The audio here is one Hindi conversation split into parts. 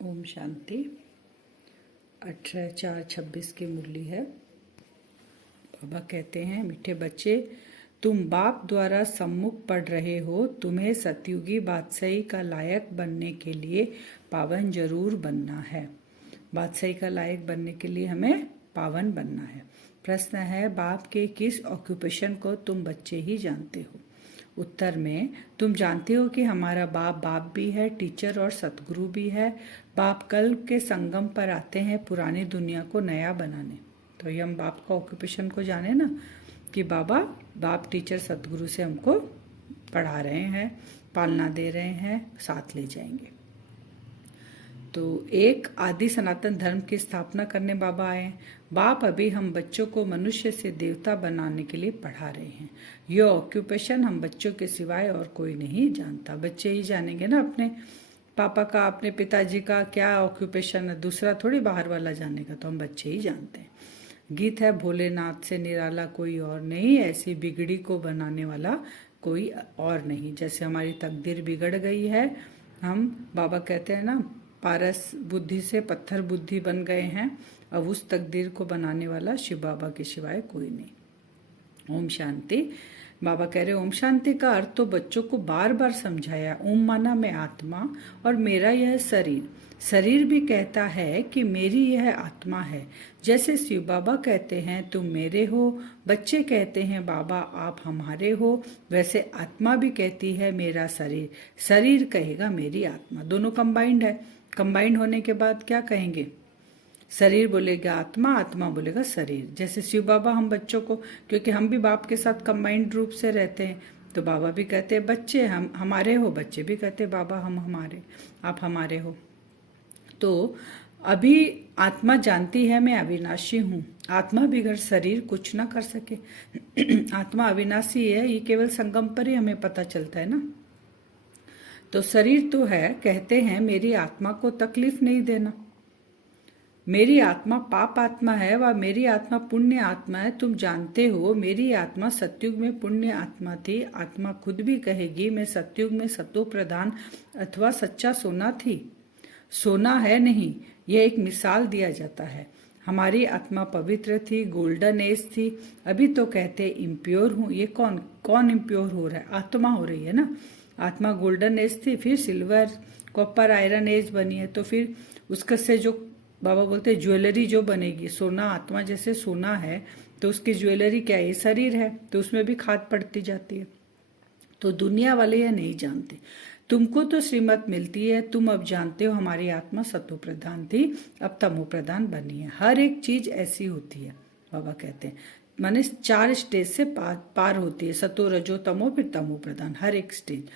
ओम शांति। 18/4/26 की मुरली है। बाबा कहते हैं, मीठे बच्चे, तुम बाप द्वारा सम्मुख पढ़ रहे हो। तुम्हें सतयुगी बादशाही का लायक बनने के लिए पावन जरूर बनना है। बादशाही का लायक बनने के लिए हमें पावन बनना है। प्रश्न है, बाप के किस ऑक्यूपेशन को तुम बच्चे ही जानते हो? उत्तर में, तुम जानते हो कि हमारा बाप भी है, टीचर और सतगुरु भी है। बाप कल के संगम पर आते हैं पुरानी दुनिया को नया बनाने। तो ये हम बाप का ऑक्यूपेशन को जाने ना, कि बाप टीचर सतगुरु से हमको पढ़ा रहे हैं, पालना दे रहे हैं, साथ ले जाएंगे। तो एक आदि सनातन धर्म की स्थापना करने बाबा आए। बाप अभी हम बच्चों को मनुष्य से देवता बनाने के लिए पढ़ा रहे हैं। ये ऑक्यूपेशन हम बच्चों के सिवाय और कोई नहीं जानता। बच्चे ही जानेंगे ना अपने पापा का, अपने पिताजी का क्या ऑक्यूपेशन है। दूसरा थोड़ी बाहर वाला जानेगा, तो हम बच्चे ही जानते हैं। गीत है, भोलेनाथ से निराला कोई और नहीं, ऐसी बिगड़ी को बनाने वाला कोई और नहीं। जैसे हमारी तकदीर बिगड़ गई है, हम बाबा कहते हैं ना, पारस बुद्धि से पत्थर बुद्धि बन गए हैं। अब उस तकदीर को बनाने वाला शिव बाबा के सिवाय कोई नहीं। ओम शांति। बाबा कह रहे, ओम शांति का अर्थ तो बच्चों को बार बार समझाया। ओम माना मैं आत्मा और मेरा यह शरीर। शरीर भी कहता है कि मेरी यह आत्मा है। जैसे शिव बाबा कहते हैं तुम मेरे हो, बच्चे कहते हैं बाबा आप हमारे हो, वैसे आत्मा भी कहती है मेरा शरीर, शरीर कहेगा मेरी आत्मा। दोनों कंबाइंड है। कंबाइंड होने के बाद क्या कहेंगे? शरीर बोलेगा आत्मा, आत्मा बोलेगा शरीर। जैसे शिव बाबा हम बच्चों को, क्योंकि हम भी बाप के साथ कंबाइंड रूप से रहते हैं, तो बाबा भी कहते हैं बच्चे हम हमारे हो, बच्चे भी कहते हैं बाबा हम हमारे, आप हमारे हो। तो अभी आत्मा जानती है मैं अविनाशी हूँ। आत्मा बिगड़ शरीर कुछ ना कर सके। आत्मा अविनाशी है, ये केवल संगम पर ही हमें पता चलता है ना। तो शरीर तो है, कहते हैं मेरी आत्मा को तकलीफ नहीं देना। मेरी आत्मा पाप आत्मा है व मेरी आत्मा पुण्य आत्मा है। तुम जानते हो मेरी आत्मा सतयुग में पुण्य आत्मा थी। आत्मा खुद भी कहेगी मैं सतयुग में सतो प्रधान अथवा सच्चा सोना थी। सोना है नहीं, यह एक मिसाल दिया जाता है। हमारी आत्मा पवित्र थी, गोल्डन एज थी। अभी तो कहते इम्प्योर हूँ। ये कौन इम्प्योर हो रहा है? आत्मा हो रही है ना। आत्मा गोल्डन एज थी, फिर सिल्वर कॉपर आयरन एज बनी है। तो फिर उसका से जो बाबा बोलते हैं ज्वेलरी जो बनेगी, सोना आत्मा जैसे सोना है, तो उसकी ज्वेलरी क्या है? ये शरीर है, तो उसमें भी खाद पड़ती जाती है। तो दुनिया वाले यह नहीं जानते। तुमको तो श्रीमत मिलती है, तुम अब जानते हो हमारी आत्मा सतो प्रधान थी, अब तमो प्रधान बनी है। हर एक चीज ऐसी होती है, बाबा कहते हैं। माने 4 स्टेज से पार होती है, सतो रजो तमो फिर तमो प्रधान, हर एक स्टेज।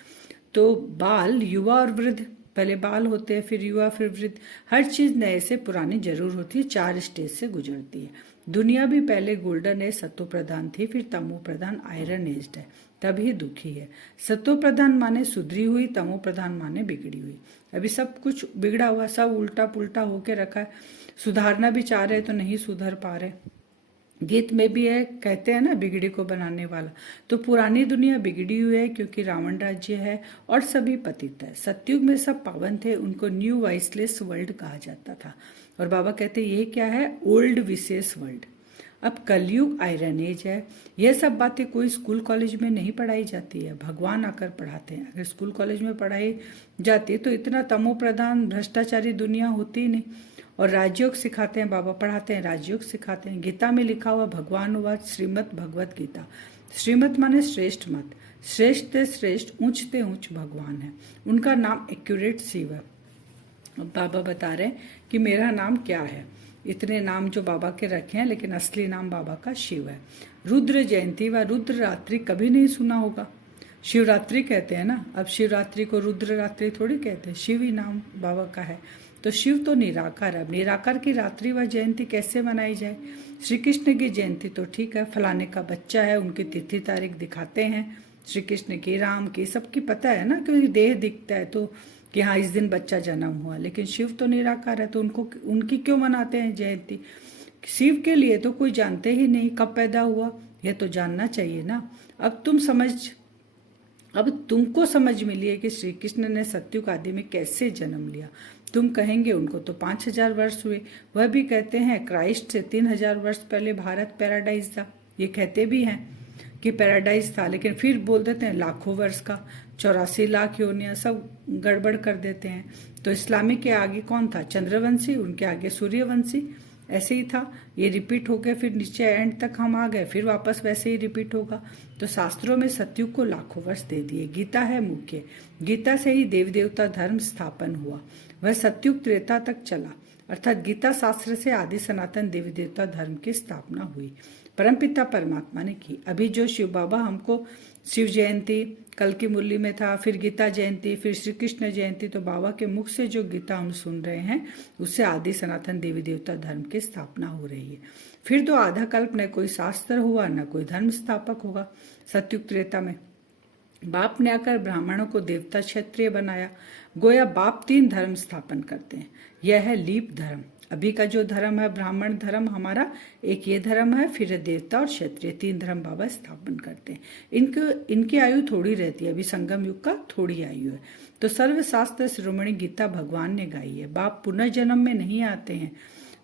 तो बाल, युवा और वृद्ध, पहले बाल होते हैं, फिर युवा, फिर वृद्ध। हर चीज नए से पुरानी जरूर होती है, 4 स्टेज से गुजरती है। दुनिया भी पहले गोल्डन एज सतो प्रधान थी, फिर तमो प्रधान आयरन एज्ड है, तभी दुखी है। सतो प्रधान माने सुधरी हुई, तमो प्रधान माने बिगड़ी हुई। अभी सब कुछ बिगड़ा हुआ, सब उल्टा पुल्टा होके रखा है। सुधारना भी चाह रहे तो नहीं सुधर पा रहे। गीत में भी है, कहते हैं ना बिगड़ी को बनाने वाला। तो पुरानी दुनिया बिगड़ी हुई है क्योंकि रावण राज्य है और सभी पतित है। सतयुग में सब पावन थे, उनको न्यू वाइसलेस वर्ल्ड कहा जाता था। और बाबा कहते हैं ये क्या है? ओल्ड विशेष वर्ल्ड। अब कलयुग आयरन एज है। यह सब बातें कोई स्कूल कॉलेज में नहीं पढ़ाई जाती है, भगवान आकर पढ़ाते हैं। अगर स्कूल कॉलेज में पढ़ाई जाती तो इतना तमो प्रधान भ्रष्टाचारी दुनिया होती ही नहीं। और राजयोग सिखाते हैं बाबा, पढ़ाते हैं, राजयोग सिखाते हैं। गीता में लिखा हुआ भगवान वाच श्रीमद भगवत गीता। श्रीमद माने श्रेष्ठ मत, श्रेष्ठ ते श्रेष्ठ, ऊंच ते ऊंच भगवान है। उनका नाम एक्यूरेट शिव है। अब बाबा बता रहे हैं कि मेरा नाम क्या है। इतने नाम जो बाबा के रखे हैं, लेकिन असली नाम बाबा का शिव है। रुद्र जयंती व रुद्र रात्रि कभी नहीं सुना होगा। शिवरात्रि कहते हैं ना, अब शिवरात्रि को रुद्र रात्रि थोड़ी कहते हैं, शिव ही नाम बाबा का है। तो शिव तो निराकार है। अब निराकार की रात्रि व जयंती कैसे मनाई जाए? श्री कृष्ण की जयंती तो ठीक है, फलाने का बच्चा है, उनकी तिथि तारीख दिखाते हैं। श्री कृष्ण की, राम की, सबकी पता है ना, क्योंकि देह दिखता है तो कि हाँ इस दिन बच्चा जन्म हुआ। लेकिन शिव तो निराकार है, तो उनकी क्यों मनाते हैं जयंती? शिव के लिए तो कोई जानते ही नहीं कब पैदा हुआ, यह तो जानना चाहिए ना। अब तुम समझ अब तुमको समझ मिली है कि श्री कृष्ण ने सत्युग आदि में कैसे जन्म लिया। तुम कहेंगे उनको तो 5000 वर्ष हुए। वह भी कहते हैं क्राइस्ट से 3000 वर्ष पहले भारत पैराडाइज था। ये कहते भी हैं कि पैराडाइज था, लेकिन फिर बोल देते हैं लाखों वर्ष का, 84 लाख योनियां, सब गड़बड़ कर देते हैं। तो इस्लामी के आगे कौन था? चंद्रवंशी, उनके आगे सूर्यवंशी। ऐसे ही था, ये रिपीट हो गया, फिर नीचे एंड तक हम आ गए, फिर वापस वैसे ही रिपीट होगा। तो शास्त्रों में सतयुग को लाखों वर्ष दे दिए। गीता है मुख्य, गीता से ही देव देवता धर्म स्थापन हुआ। वह सतयुग त्रेता तक चला, अर्थात गीता शास्त्र से आदि सनातन देवी देवता धर्म की स्थापना हुई, परमपिता परमात्मा ने की। अभी जो शिव बाबा हमको शिव जयंती, कल की मुरली में था, फिर गीता जयंती, फिर श्री कृष्ण जयंती, तो बाबा के मुख से जो गीता हम सुन रहे हैं उससे आदि सनातन देवी देवता धर्म की स्थापना हो रही है। फिर तो आधा कल्प न कोई शास्त्र हुआ न कोई धर्म स्थापक होगा। सतयुग त्रेता में बाप ने आकर ब्राह्मणों को देवता क्षत्रिय बनाया। गोया बाप 3 धर्म स्थापन करते हैं। यह है लीप धर्म। अभी का जो धर्म है ब्राह्मण धर्म हमारा, एक ये धर्म है, फिर देवता और क्षत्रिय, 3 धर्म बाबा स्थापन करते हैं। इनकी आयु थोड़ी रहती है, अभी संगम युग का थोड़ी आयु है। तो सर्वशास्त्र शिरोमणि गीता भगवान ने गाई है। बाप पुनर्जन्म में नहीं आते हैं,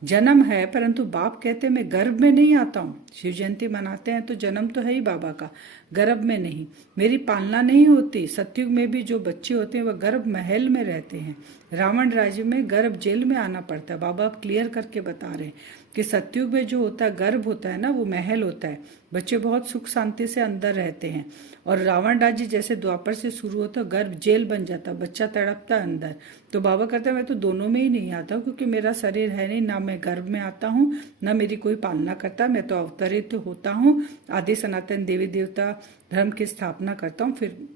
जन्म है, परंतु बाप कहते मैं गर्भ में नहीं आता हूँ। शिव जयंती मनाते हैं तो जन्म तो है ही बाबा का, गर्भ में नहीं। मेरी पालना नहीं होती। सतयुग में भी जो बच्चे होते हैं वह गर्भ महल में रहते हैं। रावण राज्य में गर्भ जेल में आना पड़ता है। बाबा अब क्लियर करके बता रहे हैं कि सतयुग में जो होता है गर्भ होता है ना, वो महल होता है, बच्चे बहुत सुख शांति से अंदर रहते हैं। और रावण राज्य जैसे द्वापर से शुरू होता है, गर्भ जेल बन जाता, बच्चा तड़पता है अंदर। तो बाबा कहते हैं मैं तो दोनों में ही नहीं आता हूँ, क्योंकि मेरा शरीर है नहीं, ना मैं गर्भ में आता हूँ, ना मेरी कोई पालना करता, मैं तो अवतरित होता हूँ, आदि सनातन देवी देवता धर्म की स्थापना करता हूँ, फिर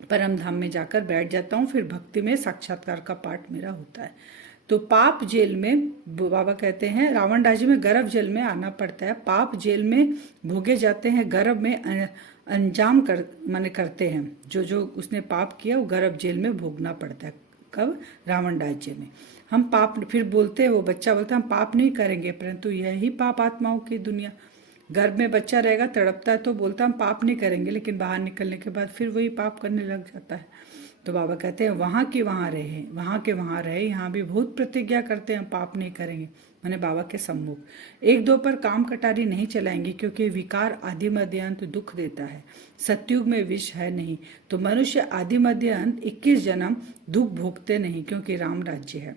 परम धाम में जाकर बैठ जाता हूँ, फिर भक्ति में साक्षात्कार का पाठ मेरा होता है। तो पाप जेल में बाबा कहते हैं रावण राज्य में गर्भ जेल में आना पड़ता है। पाप जेल में भोगे जाते हैं, गर्भ में अंजाम माने करते हैं। जो उसने पाप किया वो गर्भ जेल में भोगना पड़ता है। कब? रावण राज्य में। हम पाप, फिर बोलते हैं, वो बच्चा बोलता है हम पाप नहीं करेंगे, परंतु यही पाप आत्माओं की दुनिया। गर्भ में बच्चा रहेगा, तड़पता है, तो बोलता हम पाप नहीं करेंगे, लेकिन बाहर निकलने के बाद फिर वही पाप करने लग जाता है। तो बाबा कहते हैं वहां के वहां रहे, वहां के वहां रहे। यहाँ भी बहुत प्रतिज्ञा करते हैं पाप नहीं करेंगे, मैंने बाबा के सम्मुख। 1-2 पर काम कटारी नहीं चलाएंगे, क्योंकि विकार आदि मध्य अंत दुख देता है। सतयुग में विष है नहीं, तो मनुष्य आदि मध्य अंत 21 जन्म दुख भोगते नहीं, क्योंकि राम राज्य है।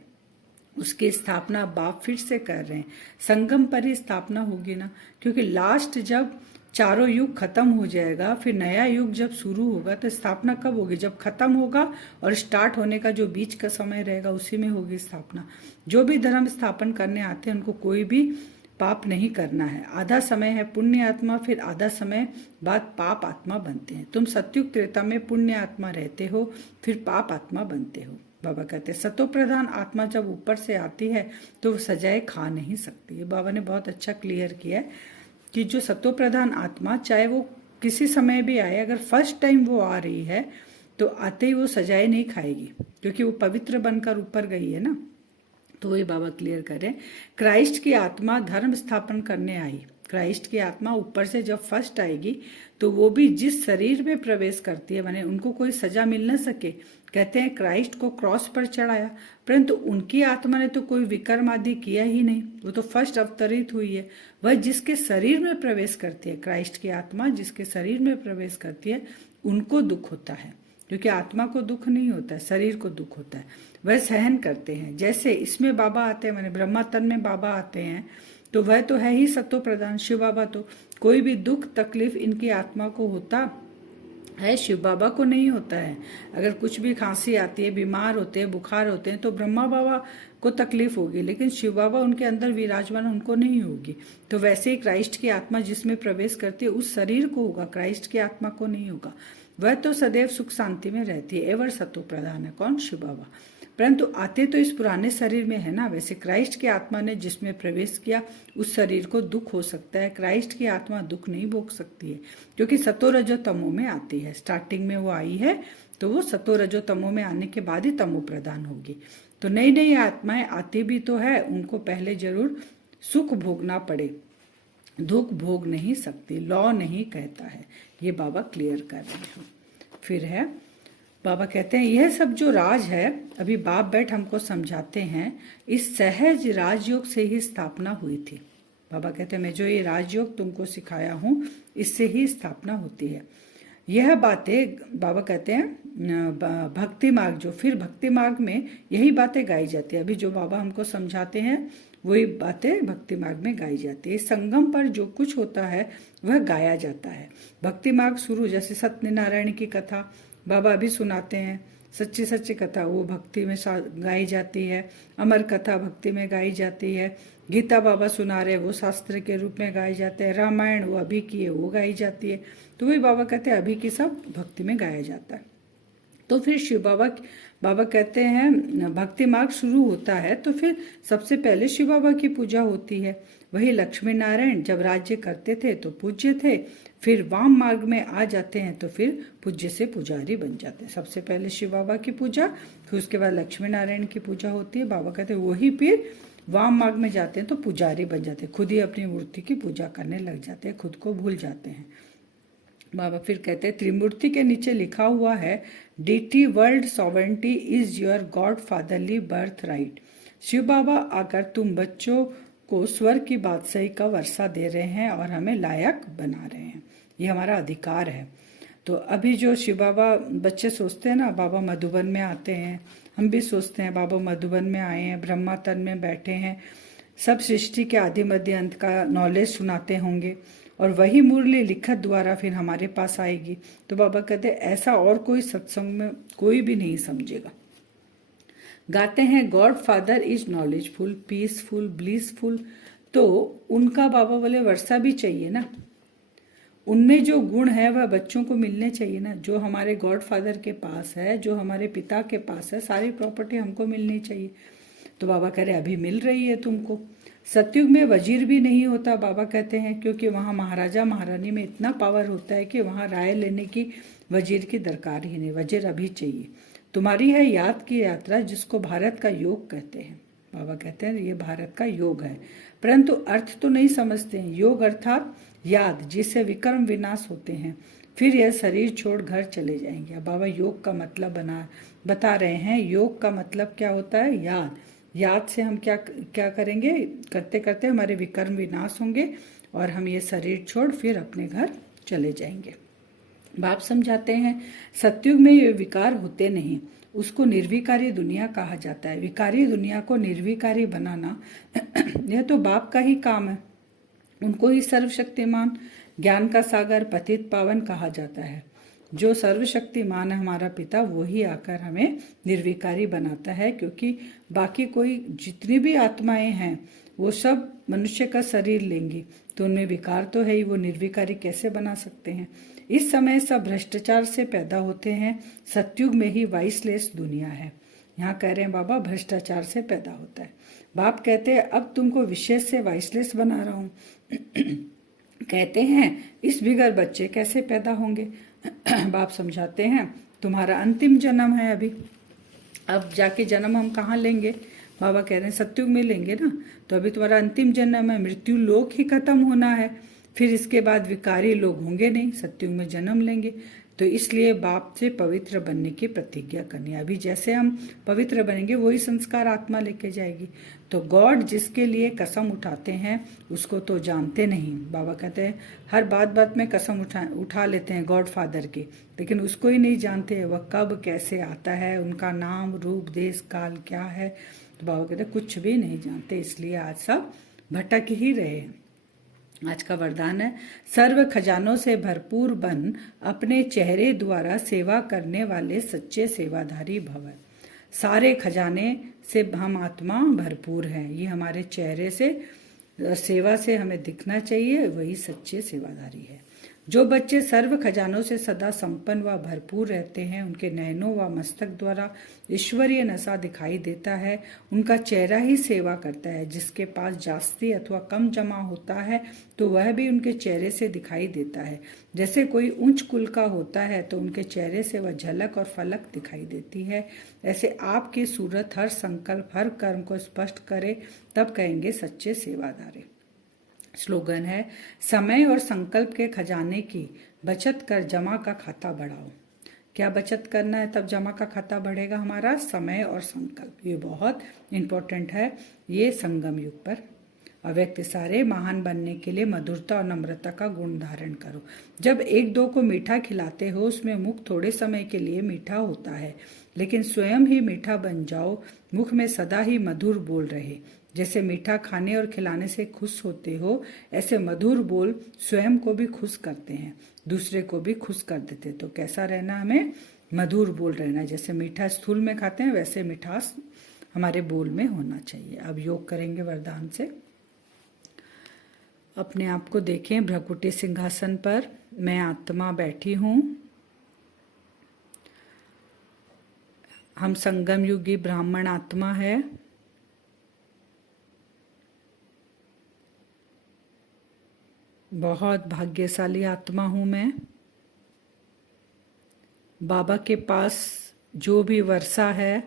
उसकी स्थापना बाप फिर से कर रहे हैं। संगम पर ही स्थापना होगी ना, क्योंकि लास्ट जब चारों युग खत्म हो जाएगा, फिर नया युग जब शुरू होगा, तो स्थापना कब होगी? जब खत्म होगा और स्टार्ट होने का जो बीच का समय रहेगा उसी में होगी स्थापना। जो भी धर्म स्थापन करने आते हैं उनको कोई भी पाप नहीं करना है। आधा समय है पुण्य आत्मा, फिर आधा समय बाद पाप आत्मा बनते हैं। तुम सतयुग त्रेता में पुण्य आत्मा रहते हो, फिर पाप आत्मा बनते हो। बाबा कहते हैं सतो प्रधान आत्मा जब ऊपर से आती है तो वो सजाए खा नहीं सकती। ये बाबा ने बहुत अच्छा क्लियर किया है कि जो सतो प्रधान आत्मा चाहे वो किसी समय भी आए, अगर फर्स्ट टाइम वो आ रही है तो आते ही वो सजाए नहीं खाएगी, क्योंकि वो पवित्र बनकर ऊपर गई है ना। तो वही बाबा क्लियर करें, क्राइस्ट की आत्मा धर्म स्थापन करने आई। क्राइस्ट की आत्मा ऊपर से जब फर्स्ट आएगी तो वो भी जिस शरीर में प्रवेश करती है, माने उनको कोई सजा मिल न सके। कहते हैं क्राइस्ट को क्रॉस पर चढ़ाया, परंतु उनकी आत्मा ने तो कोई विकर्म आदि किया ही नहीं, वो तो फर्स्ट अवतरित हुई है। वह जिसके शरीर में प्रवेश करती है, क्राइस्ट की आत्मा जिसके शरीर में प्रवेश करती है, उनको दुख होता है, क्योंकि आत्मा को दुख नहीं होता है, शरीर को दुख होता है। वह सहन करते हैं। जैसे इसमें बाबा आते हैं, माने ब्रह्मा तन में बाबा आते हैं, तो वह तो है ही सतो प्रधान शिव बाबा। तो कोई भी दुख तकलीफ इनकी आत्मा को होता है, शिव बाबा को नहीं होता है। अगर कुछ भी खांसी आती है, बीमार होते हैं, बुखार होते हैं, तो ब्रह्मा बाबा को तकलीफ होगी, लेकिन शिव बाबा उनके अंदर विराजमान, उनको नहीं होगी। तो वैसे ही क्राइस्ट की आत्मा जिसमें प्रवेश करती है उस शरीर को होगा, क्राइस्ट की आत्मा को नहीं होगा। वह तो सदैव सुख शांति में रहती है। एवर सतो प्रधान है कौन? शिव बाबा। परंतु आते तो इस पुराने शरीर में है ना। वैसे क्राइस्ट की आत्मा ने जिसमें प्रवेश किया उस शरीर को दुख हो सकता है, क्राइस्ट की आत्मा दुख नहीं भोग सकती है, क्योंकि सतो रजो तमो में आती है। स्टार्टिंग में वो आई है तो वो सतो रजो तमो में आने के बाद ही तमो प्रधान होगी। तो नई नई आत्माएं आती भी तो है, उनको पहले जरूर सुख भोगना पड़े, दुख भोग नहीं सकती, लॉ नहीं कहता है। ये बाबा क्लियर कर रहे हैं। फिर है बाबा कहते हैं यह सब जो राज है अभी बाप बैठ हमको समझाते हैं, इस सहज राजयोग से ही स्थापना हुई थी। बाबा कहते हैं मैं जो ये राजयोग तुमको सिखाया हूं इससे ही स्थापना होती है। यह बातें बाबा कहते हैं भक्ति मार्ग, जो फिर भक्ति मार्ग में यही बातें गाई जाती है। अभी जो बाबा हमको समझाते हैं वही बातें भक्ति मार्ग में गाई जाती है। संगम पर जो कुछ होता है वह गाया जाता है। भक्ति मार्ग शुरू जैसे सत्यनारायण की कथा बाबा अभी सुनाते हैं, सच्ची सच्ची कथा वो भक्ति में गाई जाती है। अमर कथा भक्ति में गाई जाती है। गीता बाबा सुना रहे वो शास्त्र के रूप में गाए जाते हैं। रामायण वो अभी की है वो गाई जाती है। तो वही बाबा कहते हैं अभी की सब भक्ति में गाया जाता है। तो फिर शिव बाबा कहते हैं भक्ति मार्ग शुरू होता है तो फिर सबसे पहले शिव बाबा की पूजा होती है। वही लक्ष्मी नारायण जब राज्य करते थे तो पूज्य थे, फिर वाम मार्ग में आ जाते हैं तो फिर पूज्य से पुजारी बन जाते हैं। सबसे पहले शिव बाबा की पूजा, फिर उसके बाद लक्ष्मी नारायण की पूजा होती है। बाबा कहते हैं वही फिर वाम मार्ग में जाते हैं तो पुजारी बन जाते हैं, खुद ही अपनी मूर्ति की पूजा करने लग जाते हैं, खुद को भूल जाते हैं। बाबा फिर कहते हैं त्रिमूर्ति के नीचे लिखा हुआ है deity world sovereignty is your God fatherly birth right. Shiv Baba आकर तुम बच्चों को स्वर्ग की बादशाही का वर्षा दे रहे हैं और हमें लायक बना रहे हैं, ये हमारा अधिकार है। तो अभी जो शिव बाबा बच्चे सोचते हैं ना बाबा मधुबन में आते हैं, हम भी सोचते हैं बाबा मधुबन में आए हैं, ब्रह्मा तन में बैठे हैं, सब सृष्टि के आदि मध्य अंत का नॉलेज सुनाते होंगे और वही मुरली लिखत द्वारा फिर हमारे पास आएगी। तो बाबा कहते हैं ऐसा और कोई सत्संग में कोई भी नहीं समझेगा। गाते हैं God father is knowledgeful peaceful blissful, तो उनका बाबा बोले वर्षा भी चाहिए ना, उनमें जो गुण है वह बच्चों को मिलने चाहिए ना। जो हमारे गॉड फादर के पास है, जो हमारे पिता के पास है, सारी प्रॉपर्टी हमको मिलनी चाहिए। तो बाबा कह रहे अभी मिल रही है तुमको। सतयुग में वजीर भी नहीं होता बाबा कहते हैं, क्योंकि वहाँ महाराजा महारानी में इतना पावर होता है कि वहाँ राय लेने की वजीर की दरकार ही नहीं, वजीर अभी चाहिए। तुम्हारी है याद की यात्रा जिसको भारत का योग कहते हैं। बाबा कहते हैं ये भारत का योग है, परंतु अर्थ तो नहीं समझते हैं। योग अर्थात याद जिससे विक्रम विनाश होते हैं, फिर यह शरीर छोड़ घर चले जाएंगे। अब बाबा योग का मतलब बता रहे हैं। योग का मतलब क्या होता है? याद। याद से हम क्या करेंगे, करते करते हमारे विकर्म विनाश होंगे और हम ये शरीर छोड़ फिर अपने घर चले जाएंगे। बाप समझाते हैं सतयुग में ये विकार होते नहीं, उसको निर्विकारी दुनिया कहा जाता है। विकारी दुनिया को निर्विकारी बनाना यह तो बाप का ही काम है। उनको ही सर्वशक्तिमान ज्ञान का सागर पतित पावन कहा जाता है। जो सर्वशक्तिमान है हमारा पिता, वो ही आकर हमें निर्विकारी बनाता है, क्योंकि बाकी कोई जितनी भी आत्माएं हैं वो सब मनुष्य का शरीर लेंगी तो उनमें विकार तो है ही, वो निर्विकारी कैसे बना सकते हैं। इस समय सब भ्रष्टाचार से पैदा होते हैं। सतयुग में ही वाइसलेस दुनिया है। यहाँ कह रहे हैं बाबा भ्रष्टाचार से पैदा होता है। बाप कहते हैं अब तुमको विशेष से वाइसलेस बना रहा हूँ। कहते हैं इस बिगर बच्चे कैसे पैदा होंगे। बाप समझाते हैं तुम्हारा अंतिम जन्म है अभी, अब जाके जन्म हम कहाँ लेंगे। बाबा कह रहे हैं सतयुग में लेंगे ना, तो अभी तुम्हारा अंतिम जन्म है, मृत्यु लोक ही खत्म होना है, फिर इसके बाद विकारी लोग होंगे नहीं, सतयुग में जन्म लेंगे। तो इसलिए बाप से पवित्र बनने की प्रतिज्ञा करनी है। अभी जैसे हम पवित्र बनेंगे वही संस्कार आत्मा लेके जाएगी। तो गॉड जिसके लिए कसम उठाते हैं उसको तो जानते नहीं। बाबा कहते हैं हर बात में कसम उठा लेते हैं गॉड फादर की, लेकिन उसको ही नहीं जानते वह कब कैसे आता है, उनका नाम रूप देश काल क्या है। तो बाबा कहते हैं कुछ भी नहीं जानते, इसलिए आज सब भटक ही रहे हैं। आज का वरदान है सर्व खजानों से भरपूर बन अपने चेहरे द्वारा सेवा करने वाले सच्चे सेवाधारी भव। सारे खजाने से हम आत्मा भरपूर है, ये हमारे चेहरे से सेवा से हमें दिखना चाहिए, वही सच्चे सेवाधारी है। जो बच्चे सर्व खजानों से सदा संपन्न व भरपूर रहते हैं, उनके नयनों व मस्तक द्वारा ईश्वरीय नशा दिखाई देता है, उनका चेहरा ही सेवा करता है। जिसके पास जास्ती अथवा कम जमा होता है तो वह भी उनके चेहरे से दिखाई देता है। जैसे कोई उच्च कुल का होता है तो उनके चेहरे से वह झलक और फलक दिखाई देती है, ऐसे आपकी सूरत हर संकल्प हर कर्म को स्पष्ट करे, तब कहेंगे सच्चे सेवाधारी। स्लोगन है समय और संकल्प के खजाने की बचत कर जमा का खाता बढ़ाओ। क्या बचत करना है तब जमा का खाता बढ़ेगा हमारा? समय और संकल्प। ये बहुत इंपॉर्टेंट है ये संगम युग पर। अव्यक्त सारे महान बनने के लिए मधुरता और नम्रता का गुण धारण करो। जब एक दो को मीठा खिलाते हो उसमें मुख थोड़े समय के लिए मीठा होता है, लेकिन स्वयं ही मीठा बन जाओ, मुख में सदा ही मधुर बोल रहे। जैसे मीठा खाने और खिलाने से खुश होते हो, ऐसे मधुर बोल स्वयं को भी खुश करते हैं, दूसरे को भी खुश कर देते। तो कैसा रहना हमें? मधुर बोल रहना। जैसे मीठा स्थूल में खाते हैं वैसे मिठास हमारे बोल में होना चाहिए। अब योग करेंगे वरदान से। अपने आप को देखें भ्रकुटी सिंहासन पर। मैं आत्मा बैठी हूं। हम संगम युगी ब्राह्मण आत्मा है। बहुत भाग्यशाली आत्मा हूं मैं। बाबा के पास जो भी वर्षा है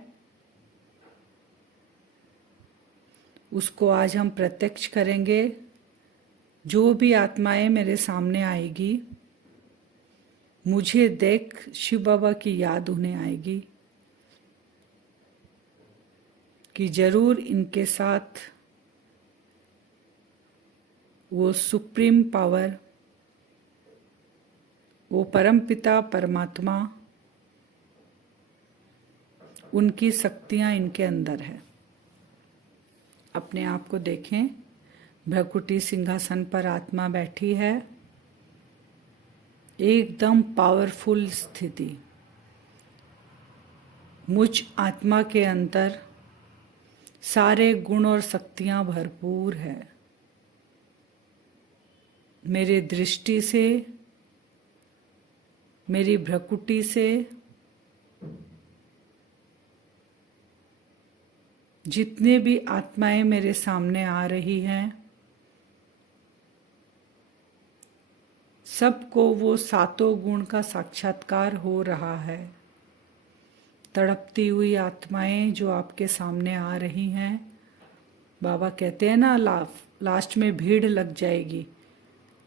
उसको आज हम प्रत्यक्ष करेंगे। जो भी आत्माएं मेरे सामने आएगी, मुझे देख शिव बाबा की याद उन्हें आएगी कि जरूर इनके साथ वो सुप्रीम पावर, वो परमपिता परमात्मा, उनकी शक्तियां इनके अंदर है। अपने आप को देखें भ्रकुटी सिंहासन पर आत्मा बैठी है। एकदम पावरफुल स्थिति। मुझ आत्मा के अंदर सारे गुण और शक्तियां भरपूर है। मेरे दृष्टि से, मेरी भ्रकुटी से जितने भी आत्माएं मेरे सामने आ रही हैं, सबको वो सातों गुण का साक्षात्कार हो रहा है। तड़पती हुई आत्माएं जो आपके सामने आ रही हैं, बाबा कहते हैं ना लास्ट में भीड़ लग जाएगी,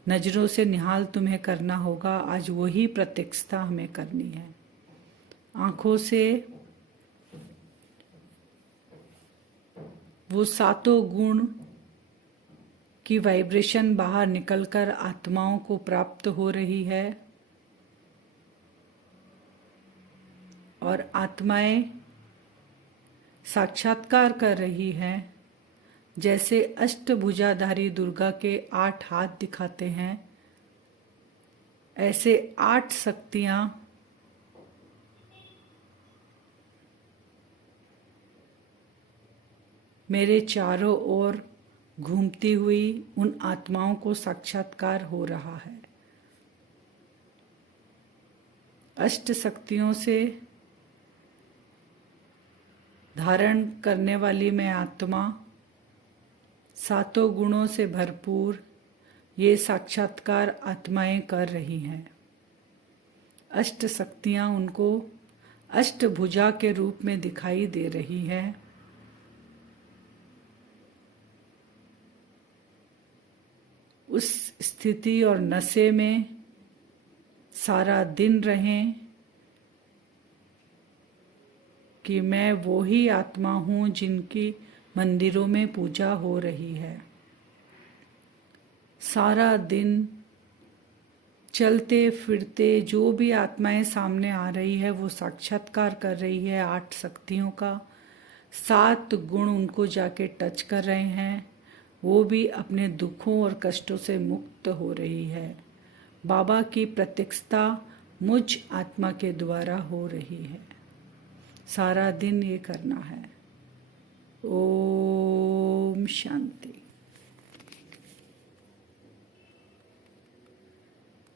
नजरों से निहाल तुम्हें करना होगा। आज वही प्रत्यक्षता हमें करनी है। आंखों से वो सातों गुण की वाइब्रेशन बाहर निकलकर आत्माओं को प्राप्त हो रही है और आत्माएं साक्षात्कार कर रही हैं। जैसे अष्टभुजाधारी दुर्गा के 8 हाथ दिखाते हैं, ऐसे 8 शक्तियां मेरे चारों ओर घूमती हुई उन आत्माओं को साक्षात्कार हो रहा है। अष्ट शक्तियों से धारण करने वाली मैं आत्मा, सातों गुणों से भरपूर ये साक्षात्कार आत्माएं कर रही हैं। अष्ट शक्तियां उनको अष्टभुजा के रूप में दिखाई दे रही हैं। उस स्थिति और नशे में सारा दिन रहें कि मैं वो ही आत्मा हूँ जिनकी मंदिरों में पूजा हो रही है। सारा दिन चलते फिरते जो भी आत्माएं सामने आ रही है वो साक्षात्कार कर रही है 8 शक्तियों का। 7 गुण उनको जाके टच कर रहे हैं। वो भी अपने दुखों और कष्टों से मुक्त हो रही है। बाबा की प्रत्यक्षता मुझ आत्मा के द्वारा हो रही है। सारा दिन ये करना है। ओम शांति।